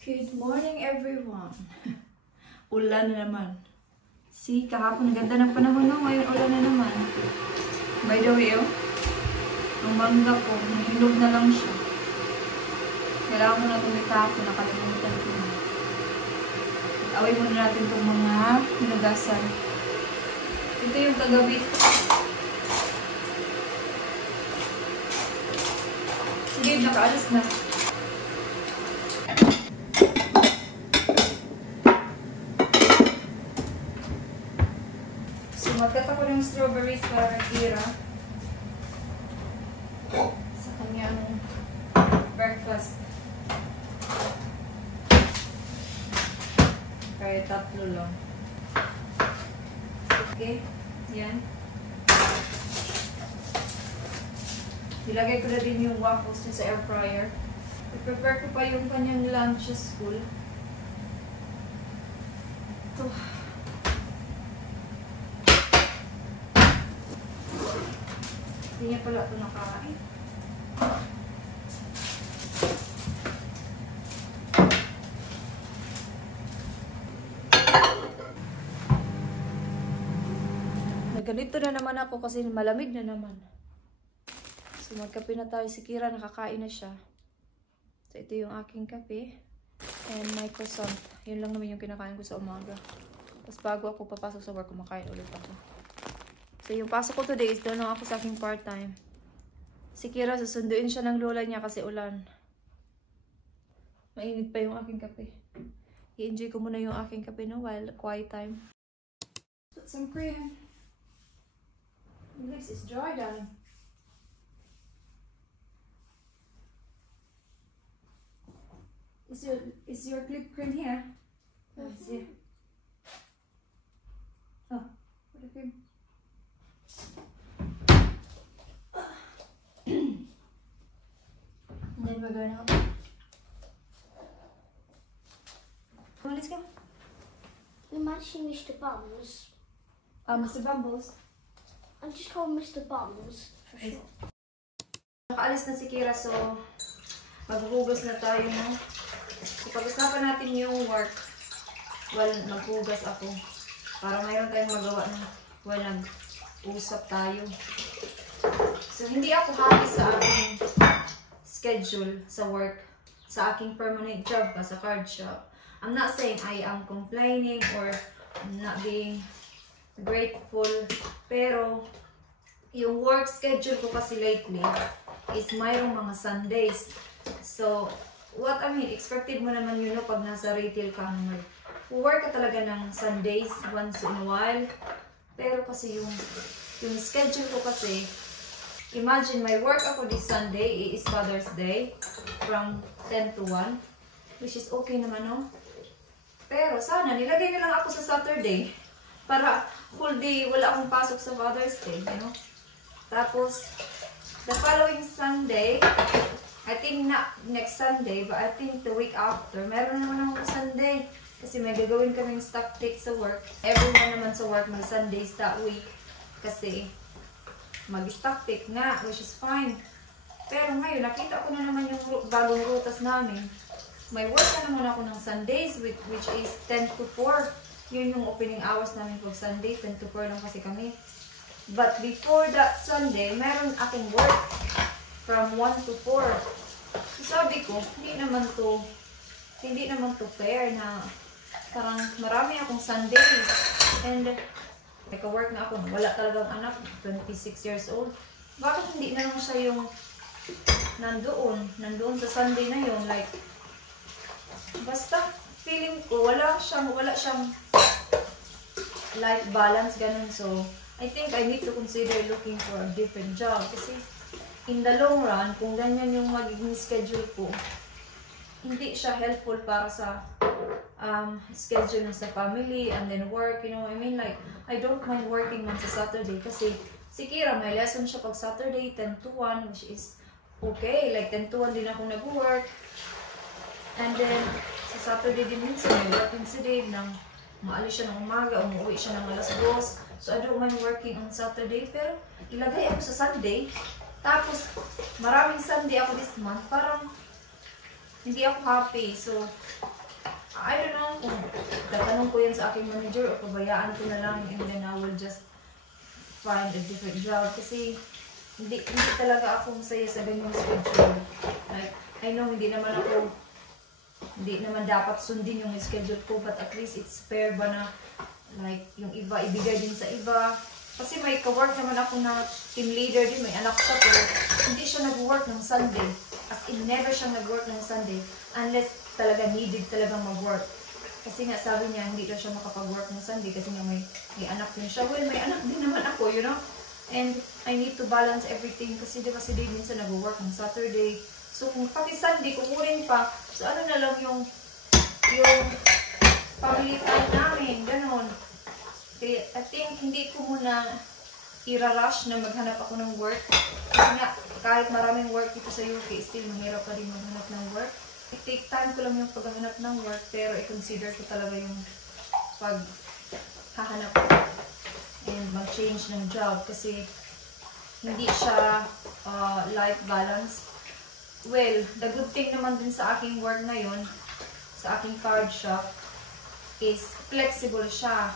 Good morning, everyone. Ulan na naman. See, kahapon ganda ng panahon no, ngayon ulan na naman. By the way, oh, ang mangga ko, nahinog na lang siya. Kailangan ko na tumitapon, nakalimutan ko na. Away muna natin itong mga hinugasan. Ito yung kagabi. Sige, nakaalis na. Magkat ako ng strawberries para Kira sa kanyang breakfast. Kaya tatlo lang. Okay, yan. Ilagay ko na din yung waffles niya sa air fryer. I-prepare ko pa yung kanyang lunch sa school. Ito. Hindi niya pala ito nakain. Ganito na naman ako kasi malamig na naman. So magkape na tayo. Si Kira nakakain na siya. So ito yung aking kape. And my croissant. Yun lang naman yung kinakain ko sa umaga. Tapos bago ako papasok sa work, kumakain ulit ako. So, yung pasok ko today is doon lang ako sa aking part-time. Si Kira, susunduin siya ng lola niya kasi ulan. Mainit pa yung aking kape. I-enjoy ko muna yung aking kape no, while quiet time. Put some cream. This is dry down. Is your clip cream here? Let's see. Oh, put the cream. And then we're going out. Come on, let's go. You might see Mr. Bums. Mr. Bumbles. I'm just called Mr. Bums for sure. Nakaalis na si Kira, so maghuhugas na tayo, no? So pag-usapan natin yung work while maghuhugas ako. Para mayroon tayong magawa na while nag-usap tayo. So hindi ako happy sa aking schedule sa work, sa aking permanent job pa sa card shop. I'm not saying I am complaining or I'm not being grateful, pero yung work schedule ko kasi lately is mayroong mga Sundays. So, what I mean, expected mo naman yun, no, pag nasa retail ka, work ka talaga ng Sundays once in a while. Pero kasi yung schedule ko kasi, imagine my work ako this Sunday is Father's Day from 10 to 1, which is okay naman, no? Pero sana nilagay na lang ako sa Saturday para full day wala akong pasok sa Father's Day, you know? Tapos, the following Sunday, I think not next Sunday, but I think the week after, meron naman akong Sunday. Kasi may gagawin kaming stock take sa work. Everyone naman sa work may Sundays that week. Kasi mag-stock take nga, which is fine. Pero ngayon, nakita ko na naman yung bagong rutas namin. May work na naman ako ng Sundays, which is 10 to 4. Yun yung opening hours namin pag Sunday, 10 to 4 lang kasi kami. But before that Sunday, meron aking work from 1 to 4. So sabi ko, hindi naman to fair na parang marami akong Sunday. And nagka-work na ako, wala talagang anak, 26 years old. Bakit hindi na lang siya yung nandoon sa Sunday na yun, like, basta feeling ko, wala siyang life balance, ganun. So, I think I need to consider looking for a different job. Kasi, in the long run, kung ganyan yung magiging schedule ko, hindi siya helpful para sa schedule na sa family and then work, you know what I mean? Like, I don't mind working man sa Saturday kasi si Kira, may lesson siya pag Saturday, 10 to 1, which is okay. Like, 10 to 1 din ako nag-work. And then, sa Saturday din minsan, may work din si Dave nang maalis siya ng umaga, umuwi siya ng alas 2. So, I don't mind working on Saturday, pero ilagay ako sa Sunday. Tapos, maraming Sunday ako this month. Parang, hindi ako happy. So, I don't know kung tatanong ko yan sa aking manager o pabayaan ko na lang and then I will just find a different job. Kasi hindi talaga ako masaya sa ganyang schedule. Like, I know hindi naman dapat sundin yung schedule ko, but at least it's fair ba na like yung iba ibigay din sa iba. Kasi may ka-work naman ako na team leader din, may anak siya, pero hindi siya nag-work ng Sunday. As in, never siya nag-work ng Sunday unless talaga needed talagang mag-work. Kasi nga sabi niya, hindi daw siya makapag-work ng Sunday kasi nga may anak din siya. Well, may anak din naman ako, you know? And I need to balance everything kasi diba si Dave minsan nag-work ng Saturday. So, kung pati Sunday, kumurin pa, so ano na lang yung family time namin, ganon. Kaya, I think, hindi ko muna ira-rush na maghanap ako ng work. Kasi nga, kahit maraming work dito sa UK, still mahirap pa rin maghanap ng work. I-take time ko lang yung paghahanap ng work, pero i-consider ko talaga yung paghahanap and mag-change ng job kasi hindi siya life balance. Well, the good thing naman din sa aking work ngayon, sa aking card shop, is flexible siya.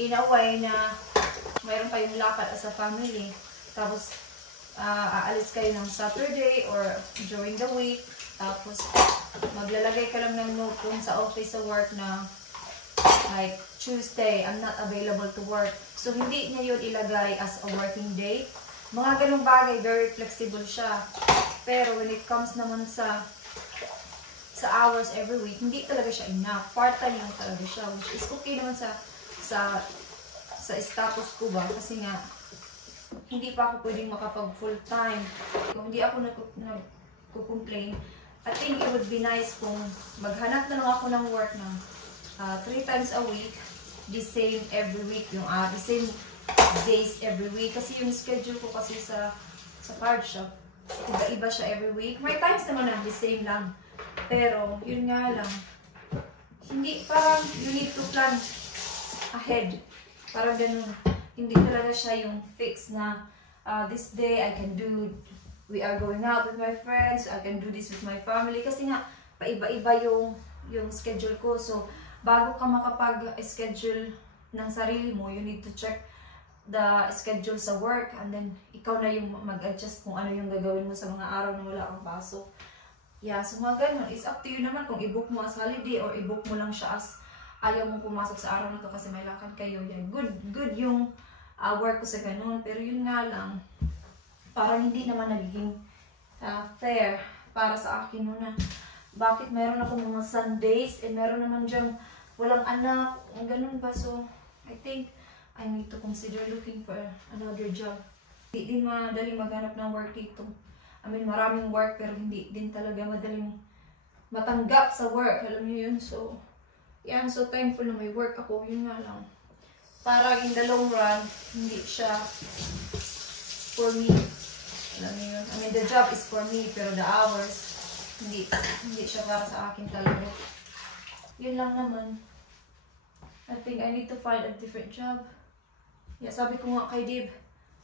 In a way na mayroon kayong lakad as a family. Tapos, aalis kayo ng Saturday or during the week. Tapos, maglalagay ka lang ng note kung sa office sa work na like, Tuesday, I'm not available to work. So, hindi niya yun ilagay as a working day. Mga ganung bagay, very flexible siya. Pero, when it comes naman sa hours every week, hindi talaga siya enough. Part-time lang talaga siya, which is okay naman sa status ko ba, kasi nga hindi pa ako pwedeng makapag full time. Kung hindi ako nagko-complain, I think it would be nice kung maghanap na lang ako ng work na 3 times a week, the same every week, yung the same days every week. Kasi yung schedule ko kasi sa card shop, iba-iba siya every week. May times naman na the same lang, pero yun nga lang, hindi, parang you need to plan ahead. Parang ganun. Hindi talaga siya yung fix na this day I can do, we are going out with my friends, I can do this with my family. Kasi nga, paiba-iba yung schedule ko. So, bago ka makapag-schedule ng sarili mo, you need to check the schedule sa work and then ikaw na yung mag-adjust kung ano yung gagawin mo sa mga araw na wala kang pasok. Yeah, so mga ganun. It's up to you naman kung i-book mo as holiday or i-book mo lang siya as ayaw mong pumasok sa araw na to kasi may lakad kayo. Yan. Good yung work ko sa ganun. Pero yun nga lang, parang hindi naman nagiging fair para sa akin no, na bakit meron ako mga Sundays and meron naman diyang walang anak. Ganun ba? So, I think I need to consider looking for another job. Hindi din madaling maghanap ng work dito. I mean, maraming work pero hindi din talaga madaling matanggap sa work. Alam niyo yun? So, yeah, I'm so thankful na may work ako. Yun nga lang. Parang in the long run, hindi siya for me. Alam niyo yun? I mean, the job is for me, pero the hours, hindi siya para sa akin talaga. Yun lang naman. I think I need to find a different job. Yeah, sabi ko nga kay Dave,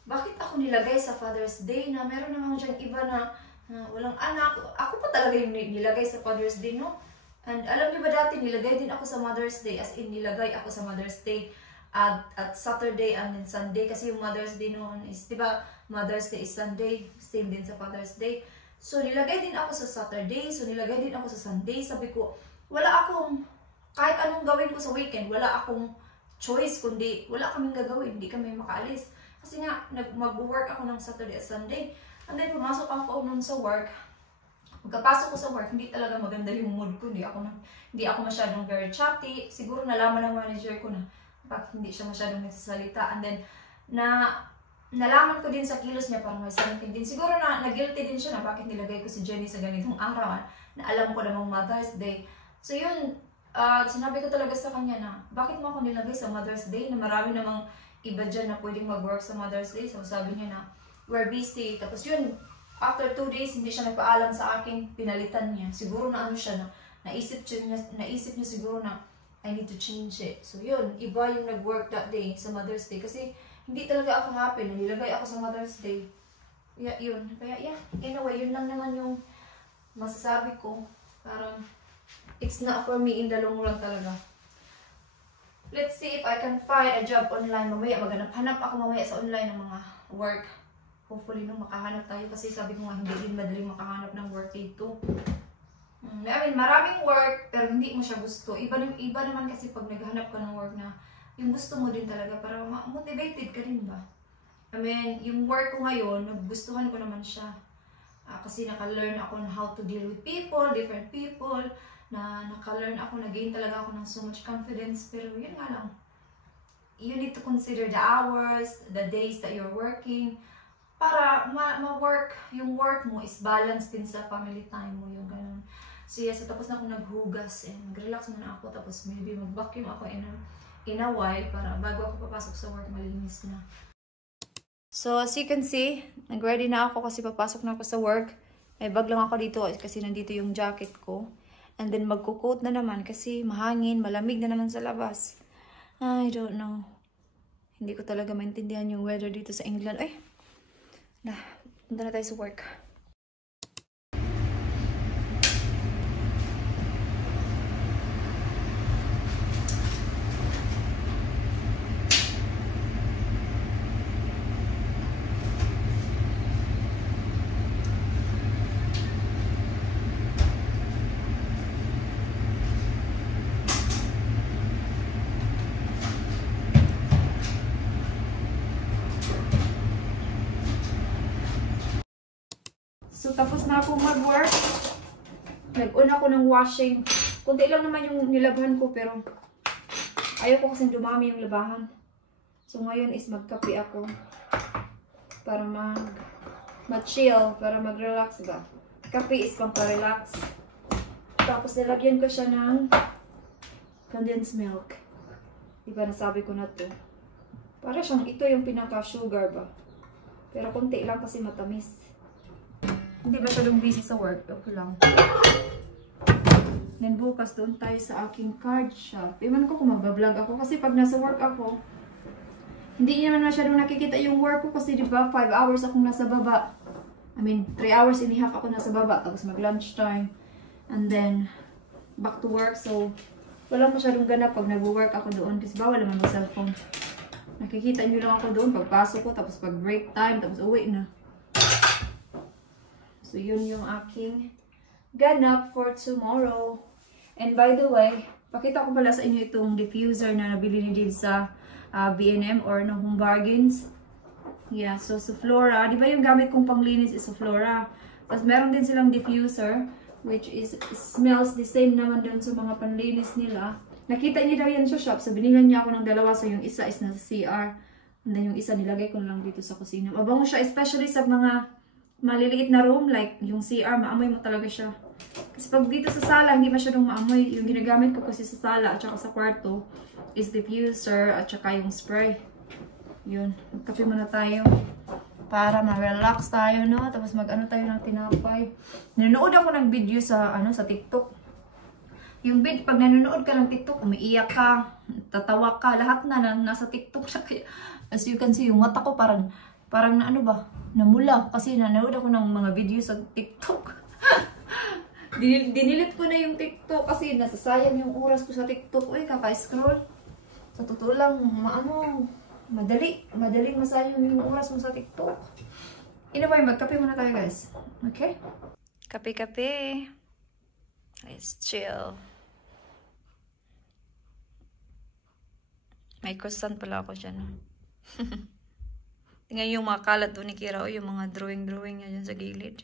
bakit ako nilagay sa Father's Day na meron naman diyang iba na walang anak. Ako pa talaga yung nilagay sa Father's Day, no? And alam niyo ba dati, nilagay din ako sa Mother's Day, as in nilagay ako sa Mother's Day at Saturday and then Sunday. Kasi yung Mother's Day noon is, di ba, Mother's Day is Sunday, same din sa Father's Day. So, nilagay din ako sa Saturday, so nilagay din ako sa Sunday. Sabi ko, wala akong, kahit anong gawin ko sa weekend, wala akong choice, kundi wala kaming gagawin, hindi kami makaalis. Kasi nga, mag-work ako ng Saturday at Sunday. And then, pumasok ako nun sa work. Pagkapasok ko sa work, hindi talaga maganda yung mood ko. Hindi ako masyadong very chatty. Siguro nalaman ng manager ko na bakit hindi siya masyadong nagsasalita. And then, nalaman ko din sa kilos niya parang may something din. Siguro na-guilty din siya na bakit nilagay ko si Jenny sa ganitong araw na alam ko namang Mother's Day. So yun, sinabi ko talaga sa kanya na bakit mo ako nilagay sa Mother's Day na marami namang iba dyan na pwedeng mag-work sa Mother's Day. So sabi niya na we're busy. Tapos yun, after 2 days, hindi siya nagpaalam sa akin, pinalitan niya. Siguro na ano siya, na naisip niya siguro na I need to change it. So yun, iba yung nag-work that day sa Mother's Day. Kasi hindi talaga ako happy na nilagay ako sa Mother's Day. Yeah, yun. Kaya yeah, in a way, yun lang naman yung masasabi ko. Parang, it's not for me in the long run talaga. Let's see if I can find a job online. Mamaya, maghanap-hanap ako mamaya sa online ng mga work. Hopefully, no, makahanap tayo. Kasi sabi ko nga, hindi din madaling makahanap ng work dito. I mean, maraming work, pero hindi mo siya gusto. Iba naman kasi pag naghanap ka ng work na yung gusto mo din talaga para motivated ka din ba? I mean, yung work ko ngayon, nagustuhan ko naman siya. Kasi naka-learn ako on how to deal with people, different people, na naka-learn ako, nag-gain talaga ako ng so much confidence. Pero yun nga lang, you need to consider the hours, the days that you're working, para ma-work, yung work mo is balance din sa family time mo, yung ganun. So yes, tapos na ako naghugas and mag-relax muna ako, tapos maybe mag-vacuum ako in a while para bago ako papasok sa work, malinis na. So as you can see, nag-ready na ako kasi papasok na ako sa work. May bag lang ako dito kasi nandito yung jacket ko. And then magko-coat na naman kasi mahangin, malamig na naman sa labas. I don't know. Hindi ko talaga maintindihan yung weather dito sa England. Ay! Punta na tayo sa work. So, tapos na ako mag-work. Nag-on ako ng washing. Kunti lang naman yung nilabhan ko, pero ayaw ko kasi dumami yung labahan. So, ngayon is magkape ako. Para mag-chill, para mag-relax ba. Kape is pang pa-relax. Tapos, nilagyan ko siya ng condensed milk. Diba, nasabi ko na to. Para siyang, ito yung pinaka-sugar ba. Pero kunti lang kasi matamis. Hindi ba siya busy sa work? Okay lang. Then bukas doon tayo sa aking card shop. Iman ko kung mag-vlog ako. Kasi pag nasa work ako, hindi naman masyadong nakikita yung work ko. Kasi diba 5 hours akong nasa baba. I mean, 3 hours and a half ako nasa baba. Tapos mag-lunch time. And then, back to work. So, walang masyadong ganap pag nag-work ako doon. Kasi bawal naman mag-cellphone. Nakikita nyo lang ako doon. Pagpasok ko, tapos pag break time, tapos uwi na. So, yun yung aking ganap for tomorrow. And by the way, pakita ko pala sa inyo itong diffuser na nabili ni Dave sa B&M or no Home Bargains. Yeah, so Soflora. Di ba yung gamit kong panglinis is Soflora? Tapos meron din silang diffuser, which is smells the same naman dun sa mga panlinis nila. Nakita niyo daw yan sa shop. So, binilan niya ako ng dalawa. So, yung isa is nasa CR. And then yung isa nilagay ko na lang dito sa kusina. Mabango siya, especially sa mga maliliit na room, like yung CR, maamoy mo talaga siya. Kasi pag dito sa sala, hindi masyadong maamoy. Yung ginagamit ko kasi sa sala at saka sa kwarto is diffuser at saka yung spray. Yun, magkape muna tayo para ma-relax tayo, no? Tapos mag-ano tayo ng tinapay. Nanonood ako ng video sa, sa TikTok. Yung pag nanonood ka ng TikTok, umiiyak ka, tatawa ka, lahat na nasa TikTok siya. As you can see, yung mata ko parang ano ba, namula. Kasi nanood ako ng mga video sa TikTok. Dinilit ko na yung TikTok kasi nasasayang yung oras ko sa TikTok. Uy, kaka-scroll. Sa totoo lang, madaling masayang yung oras mo sa TikTok. Anyway, magkape muna tayo guys. Okay? Kape-kape. Let's chill. May croissant pala ako dyan. Tingnan yung mga kalat doon ni Kira o yung mga drawing niya dyan sa gilid.